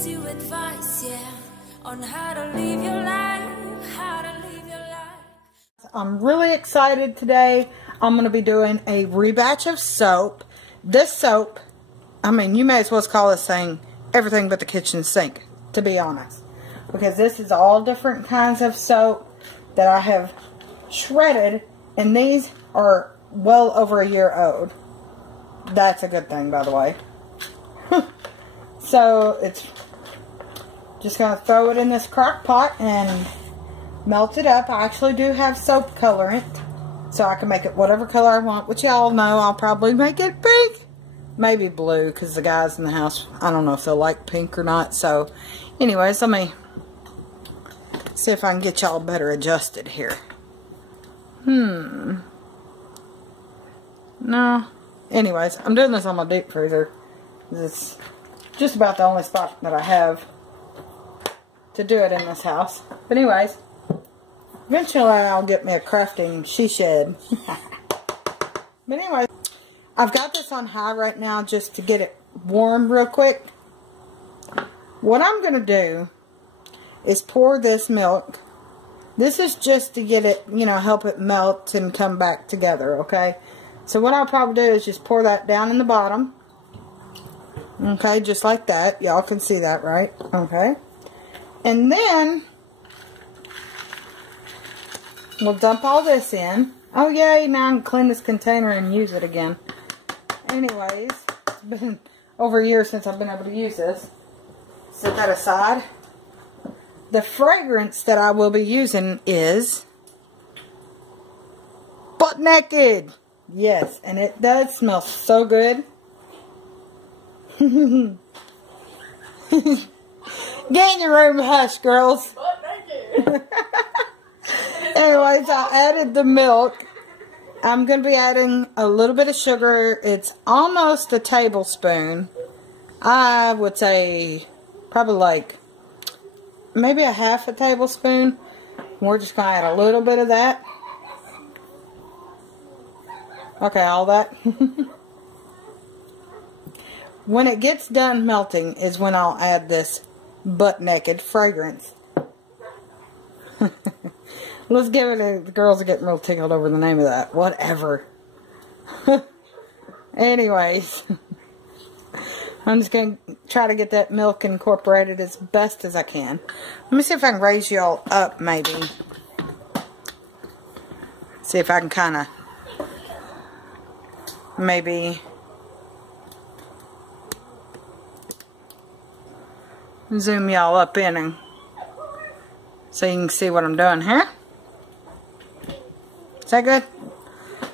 gives you advice, yeah, on how to live your life, how to live your life. I'm really excited today. I'm going to be doing a rebatch of soap. This soap, I mean, you may as well call this thing everything but the kitchen sink, to be honest. Because this is all different kinds of soap that I have shredded, and these are well over a year old. That's a good thing, by the way. So it's just going to throw it in this crock pot and melt it up. I actually do have soap colorant, so I can make it whatever color I want, which y'all know I'll probably make it pink. Maybe blue, because the guys in the house, I don't know if they'll like pink or not. So anyways, let me see if I can get y'all better adjusted here. No. Anyways, I'm doing this on my deep freezer. It's just about the only spot that I have to do it in this house. But anyways, eventually I'll get me a crafting she shed. But anyway, I've got this on high right now just to get it warm real quick. What I'm going to do is pour this milk. This is just to get it, you know, help it melt and come back together, okay? So what I'll probably do is just pour that down in the bottom. Okay, just like that. Y'all can see that, right? Okay. And then we'll dump all this in. Oh, yay, now I can clean this container and use it again. Anyways, it's been over a year since I've been able to use this. Set that aside. The fragrance that I will be using is Butt Naked. Yes, and it does smell so good. Get in your room, hush, girls. Butt naked. Anyways, I added the milk. I'm going to be adding a little bit of sugar. It's almost a tablespoon. I would say probably like maybe a half a tablespoon. We're just going to add a little bit of that. Okay, all that. When it gets done melting is when I'll add this Butt Naked fragrance. Let's give it a... The girls are getting real tickled over the name of that. Whatever. Anyways. I'm just going to try to get that milk incorporated as best as I can. Let me see if I can raise y'all up, maybe. See if I can kind of... Maybe... zoom y'all up in and so you can see what I'm doing here. Is that good?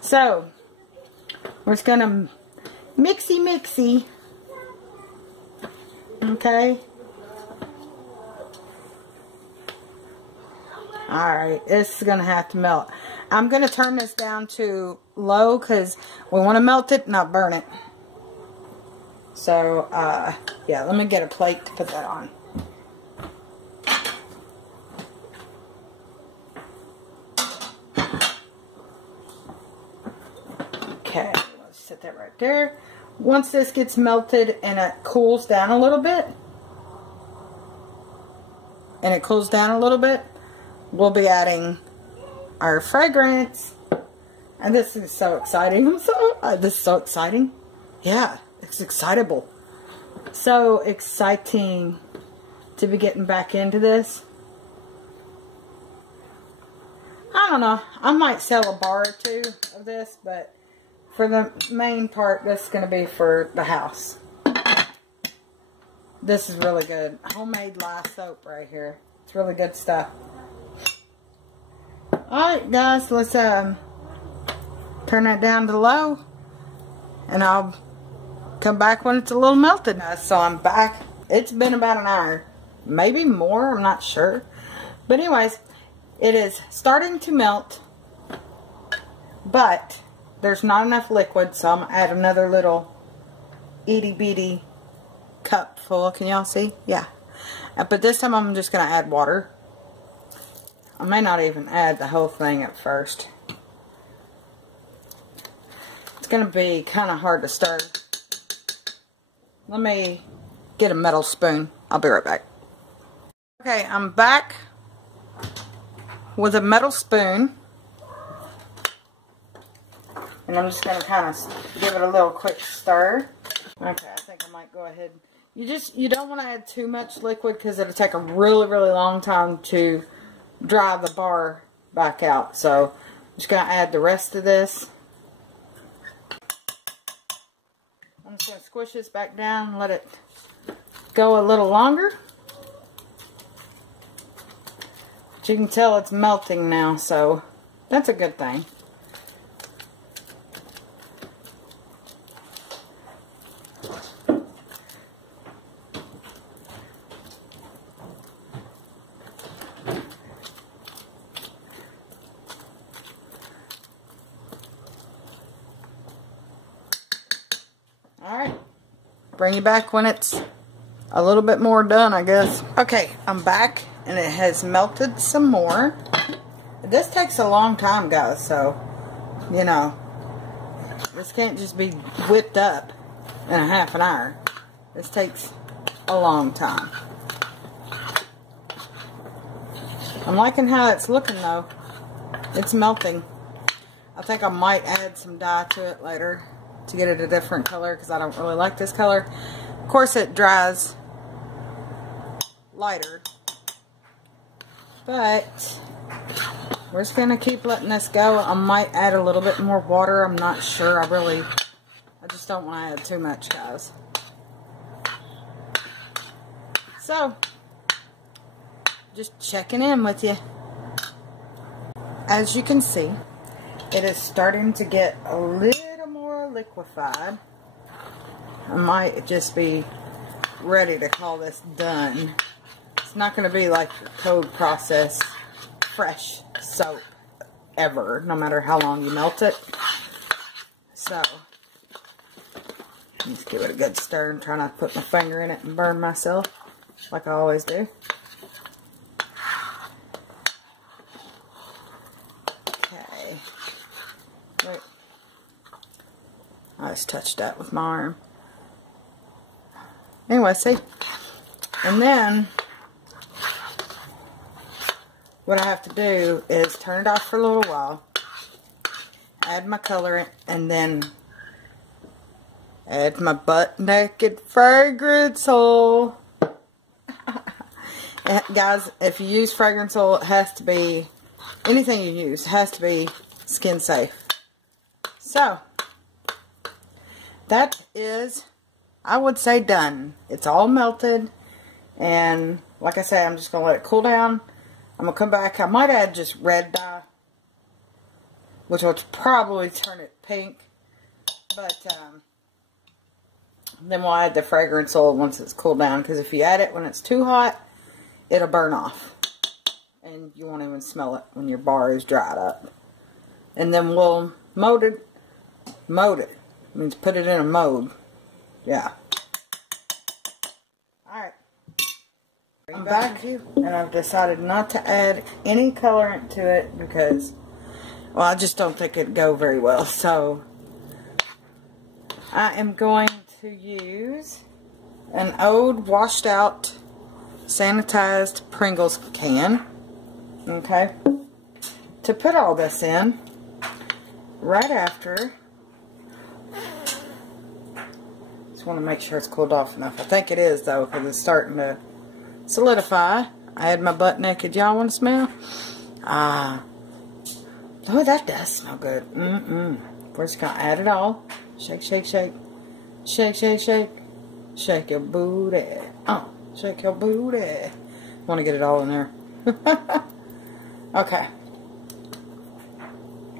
So we're just gonna mixy. Okay. Alright, this is gonna have to melt. I'm gonna turn this down to low because we want to melt it, not burn it. So, yeah, let me get a plate to put that on. Okay, let's set that right there. Once this gets melted and it cools down a little bit, we'll be adding our fragrance. And this is so exciting. This is so exciting. Yeah. It's excitable. So exciting to be getting back into this. I don't know. I might sell a bar or two of this, but for the main part, this is going to be for the house. This is really good. Homemade lye soap right here. It's really good stuff. Alright guys, let's turn that down to low. And I'll come back when it's a little melted. So I'm back. It's been about an hour. Maybe more. I'm not sure. But anyways, it is starting to melt. But there's not enough liquid. So I'm going to add another little itty bitty cup full. Can y'all see? Yeah. But this time I'm just going to add water. I may not even add the whole thing at first. It's going to be kind of hard to stir. Let me get a metal spoon. I'll be right back. Okay, I'm back with a metal spoon. And I'm just going to kind of give it a little quick stir. Okay, I think I might go ahead. You don't want to add too much liquid because it'll take a really, really long time to dry the bar back out. So, I'm just going to add the rest of this. I'm just going to squish this back down and let it go a little longer. But you can tell it's melting now, so that's a good thing. Alright, bring you back when it's a little bit more done, I guess. Okay, I'm back and it has melted some more. This takes a long time, guys, so, you know, this can't just be whipped up in a half an hour. This takes a long time. I'm liking how it's looking, though. It's melting. I think I might add some dye to it later to get it a different color because I don't really like this color. Of course, it dries lighter, but we're just going to keep letting this go. I might add a little bit more water. I'm not sure. I just don't want to add too much, guys. So, just checking in with you. As you can see, it is starting to get a little more liquefied. I might just be ready to call this done. It's not going to be like your cold process fresh soap ever, no matter how long you melt it. So, just give it a good stir and try not to put my finger in it and burn myself like I always do. Okay. Wait. I just touched that with my arm. Anyway, see? And then, what I have to do is turn it off for a little while, add my colorant, and then add my butt naked fragrance oil. Guys, if you use fragrance oil, it has to be, anything you use has to be skin safe. So, that is, I would say, done. It's all melted, and like I say, I'm just going to let it cool down. I'm going to come back. I might add just red dye, which will probably turn it pink, but then we'll add the fragrance oil once it's cooled down, because if you add it when it's too hot, it'll burn off, and you won't even smell it when your bar is dried up. And then we'll mold it. Means put it in a mold. Yeah. Alright. I'm back, and I've decided not to add any colorant to it because, well, I just don't think it'd go very well. So, I am going to use an old, washed out, sanitized Pringles can. Okay. To put all this in, right after, just want to make sure it's cooled off enough. I think it is, though, because it's starting to solidify. I had my butt naked. Y'all want to smell? Oh, that does smell good. We're just going to add it all. Shake, shake, shake. Shake, shake, shake. Shake your booty. Oh, shake your booty. Want to get it all in there. Okay.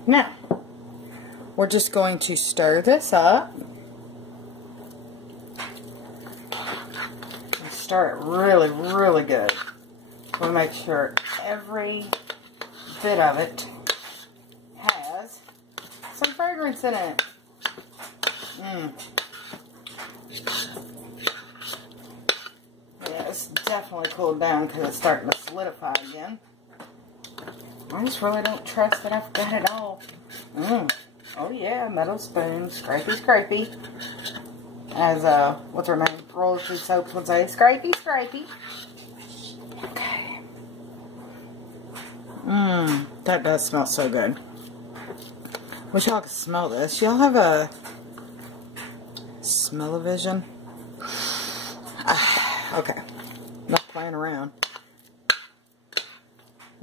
Now, we're just going to stir this up. Stir it really, really good. We'll make sure every bit of it has some fragrance in it. Yeah, it's definitely cooled down because it's starting to solidify again. I just really don't trust that I've got it all. Oh yeah, metal spoon, scrapey, scrapey. As what's her name? royalty soaps would say. Scrapey, scrapey. Okay. That does smell so good. Wish y'all could smell this. Y'all have a smell-o-vision? Okay. Not playing around.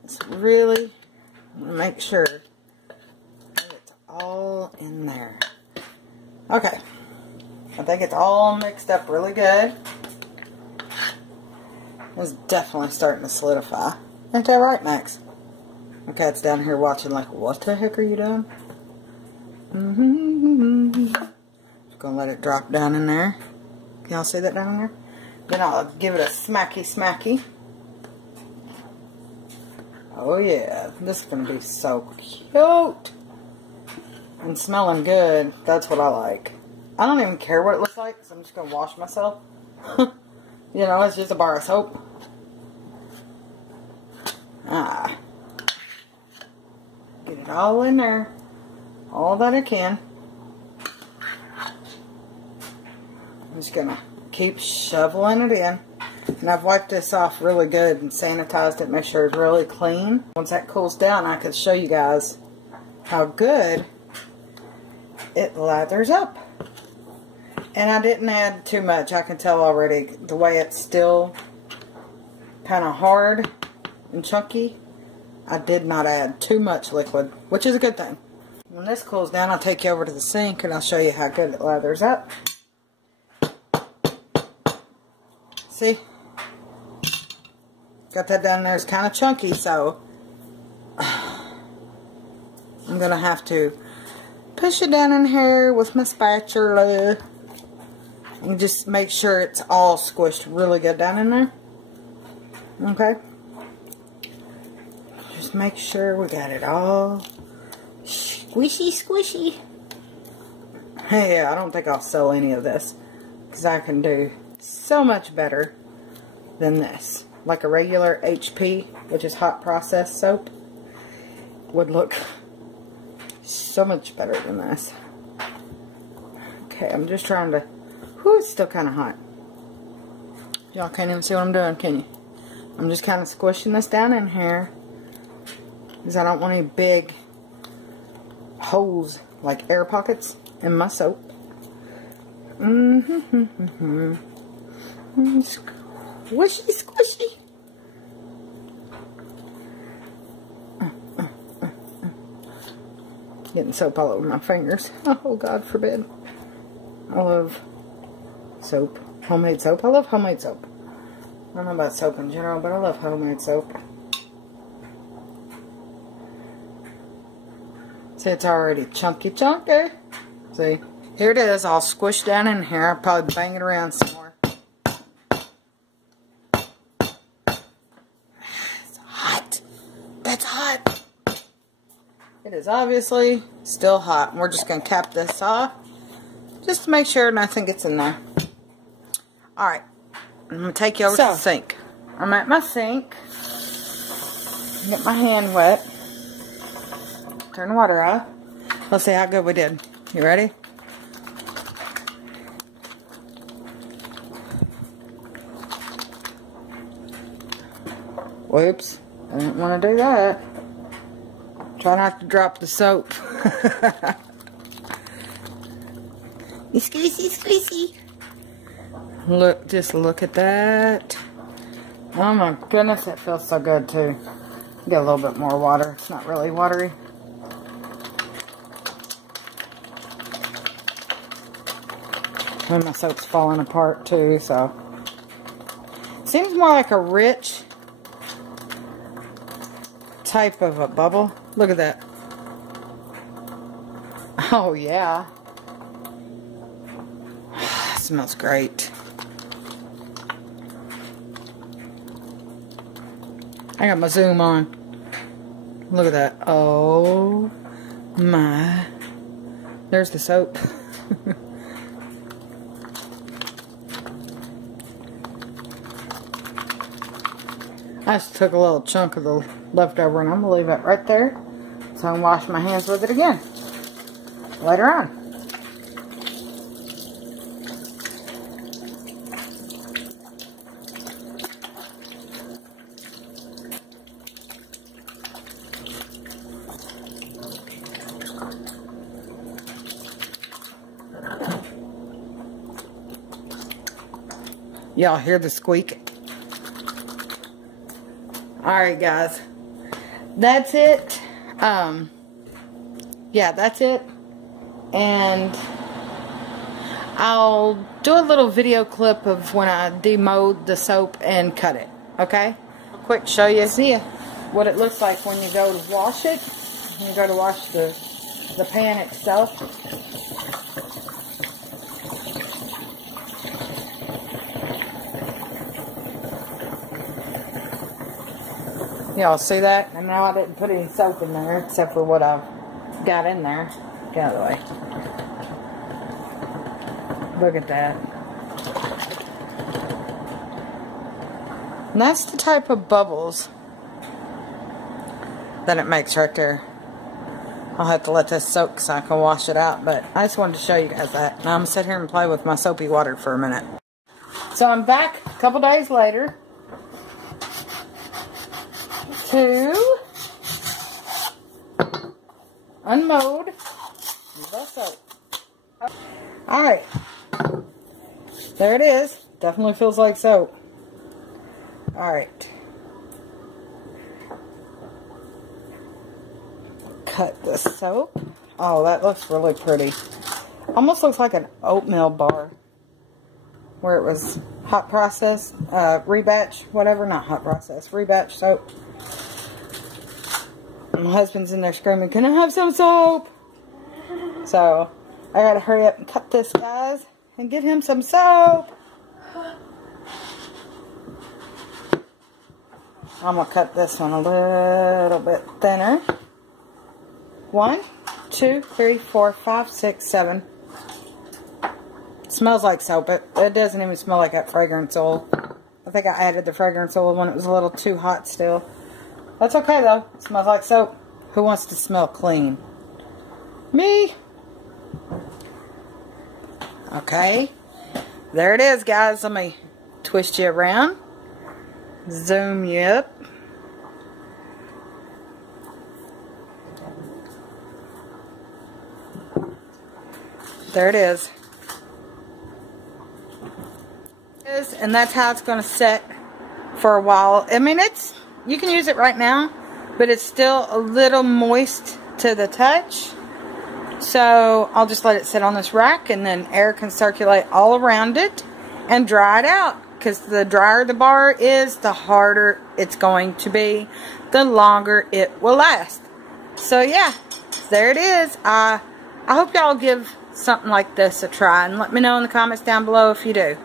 Just really want to make sure that it's all in there. Okay. I think it's all mixed up really good. It's definitely starting to solidify. Ain't that right, Max? My cat's down here watching like, what the heck are you doing? Just gonna let it drop down in there. Can y'all see that down there? Then I'll give it a smacky smacky. Oh yeah, this is gonna be so cute. And smelling good, that's what I like. I don't even care what it looks like, so I'm just gonna wash myself. You know, it's just a bar of soap. Get it all in there. All that I can. I'm just gonna keep shoveling it in. And I've wiped this off really good and sanitized it, make sure it's really clean. Once that cools down, I can show you guys how good it lathers up. And I didn't add too much. I can tell already the way it's still kind of hard and chunky. I did not add too much liquid, which is a good thing. When this cools down, I'll take you over to the sink and I'll show you how good it lathers up. See? Got that down there. It's kind of chunky, so I'm going to have to push it down in here with my spatula and just make sure it's all squished really good down in there. Okay? Just make sure we got it all squishy, squishy. Hey, I don't think I'll sell any of this because I can do so much better than this. Like a regular HP, which is hot process soap, would look so much better than this. Okay, I'm just trying to... Whew, it's still kind of hot. Y'all can't even see what I'm doing, can you? I'm just kind of squishing this down in here because I don't want any big holes, like air pockets, in my soap. Squishy, squishy. Getting soap all over my fingers. Oh, God forbid. I love soap. Homemade soap. I love homemade soap. I don't know about soap in general, but I love homemade soap. See, it's already chunky, chunky. See? Here it is, all squished down in here. I'll probably bang it around some more. It's hot. That's hot. It is obviously still hot. We're just going to cap this off just to make sure nothing gets in there. Alright. I'm going to take you over to the sink. I'm at my sink. Get my hand wet. Turn the water off. Let's see how good we did. You ready? Whoops. I didn't want to do that. Try not to drop the soap. Squeezy, squeezy. Look, just look at that. Oh my goodness, it feels so good too. Get a little bit more water. It's not really watery. And my soap's falling apart too, so. Seems more like a rich type of a bubble. Look at that. Oh yeah. Smells great. I got my zoom on. Look at that. Oh my. There's the soap. I just took a little chunk of the leftover and I'm going to leave it right there so I can wash my hands with it again later on. Y'all hear the squeak? Alright, guys. That's it. Yeah, that's it. And I'll do a little video clip of when I demold the soap and cut it. Okay? Quick show you. See what it looks like when you go to wash it. When you go to wash the pan itself. Y'all see that? And now I didn't put any soap in there except for what I've got in there. Get out of the way. Look at that. And that's the type of bubbles that it makes right there. I'll have to let this soak so I can wash it out, but I just wanted to show you guys that. Now I'm going to sit here and play with my soapy water for a minute. So I'm back a couple days later to unmold the soap. Alright, there it is. Definitely feels like soap. Alright, cut the soap. Oh, that looks really pretty. Almost looks like an oatmeal bar where it was hot process, Rebatch, whatever, not hot process, Rebatch soap. And my husband's in there screaming, "Can I have some soap?" So I gotta hurry up and cut this, guys, and get him some soap. I'm gonna cut this one a little bit thinner. 1, 2, 3, 4, 5, 6, 7. It smells like soap. It doesn't even smell like that fragrance oil. I think I added the fragrance oil when it was a little too hot still. That's okay though. It smells like soap. Who wants to smell clean? Me. Okay. There it is, guys. Let me twist you around. Zoom you up. There it is. And that's how it's going to set for a while. I mean, you can use it right now, but it's still a little moist to the touch. So I'll just let it sit on this rack, and then air can circulate all around it and dry it out. Because the drier the bar is, the harder it's going to be, the longer it will last. So yeah, there it is. I hope y'all give something like this a try, and let me know in the comments down below if you do.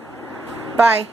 Bye.